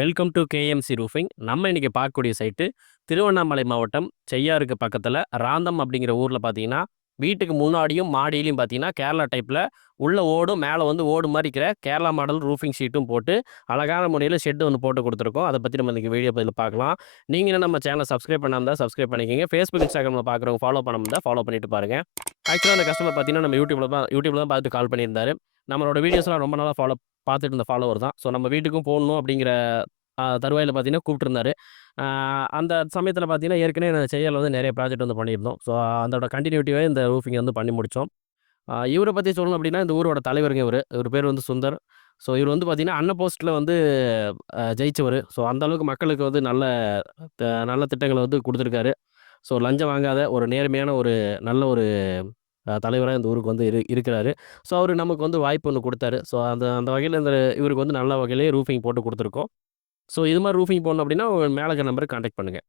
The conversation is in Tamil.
Welcome to KMC roofing. நம்ம இன்னைக்கு பார்க்கக்கூடிய சைட்டு திருவண்ணாமலை மாவட்டம் செய்யாருக்கு பக்கத்துல ராந்தம் அப்படிங்கிற ஊர்ல பார்த்தீங்கன்னா, வீட்டுக்கு முன்னாடியும் மாடியிலயும் பார்த்தீங்கன்னா, கேரளா டைப்ல உள்ள ஓடும், மேல வந்து ஓடு மாரி இருக்கிற கேரளா மாடல் ரூஃபிங் ஷீட்டும் போட்டு, அழகான முறையில ஷெட் ஒண்ணு போட்டு குடுத்துருக்கோம். அத பத்தி நம்ம இன்னைக்கு வீடியோ பதிவுல பார்க்கலாம். நீங்க இன்னும் நம்ம சேனல சப்ஸ்கிரைப் பண்ணாம இருந்தா சப்ஸ்கிரைப் பண்ணிக்கங்க. Facebook, Instagramல பார்க்குறவங்க ஃபாலோ பண்ணாம இருந்தா ஃபாலோ பண்ணிட்டு பாருங்க. ஆக்சுவலா அந்த கஸ்டமர் பார்த்தீங்கன்னா, நம்ம யூடியூப்ல தான் பார்த்துட்டு கால் பண்ணியிருந்தாரு. நம்மளோட வீடியோஸ்லாம் ரொம்ப நாளா பார்த்துட்டு இருந்த ஃபாலோவர் தான். ஸோ நம்ம வீட்டுக்கும் போடணும் அப்படிங்கிற தருவாயில பார்த்தீங்கன்னா கூப்பிட்டுருந்தாரு. அ அந்த சமயத்தில பார்த்தீங்கன்னா, ஏற்கனவே நான் செய்யார்ல வந்து நெறைய ப்ராஜெக்ட் வந்து பண்ணியிருந்தோம். ஸோ அதோட கன்டினியூட்டிவே இந்த ரூஃபிங் வந்து பண்ணி முடிச்சோம். இவர பத்தி சொல்லணும் அப்படின்னா, இந்த ஊரோட தலைவருங்க இவரு. இவரு பேர் வந்து சுந்தர். ஸோ இவரு வந்து பார்த்தீங்கன்னா, அன்ன போஸ்ட்ல வந்து ஜெயிச்சவரு. ஸோ அந்த அளவுக்கு மக்களுக்கு வந்து நல்ல திட்டங்கள வந்து குடுத்துருக்காரு. ஸோ லஞ்சம் வாங்காத ஒரு நேர்மையான ஒரு நல்ல ஒரு தலைவரா இந்த ஊருக்கு வந்து இருக்கிறாரு. ஸோ அவரு நமக்கு வந்து வாய்ப்பு ஒண்ணு குடுத்தாரு. ஸோ அந்த அந்த வகையில இவருக்கு வந்து நல்ல வகையிலேயே ரூஃபிங் போட்டு குடுத்துருக்கோம். ஸோ இது மாரி ரூஃபிங் போடணும் அப்படின்னா, மேல இருக்கிற நம்பருக்கு கான்டாக்ட் பண்ணுங்க.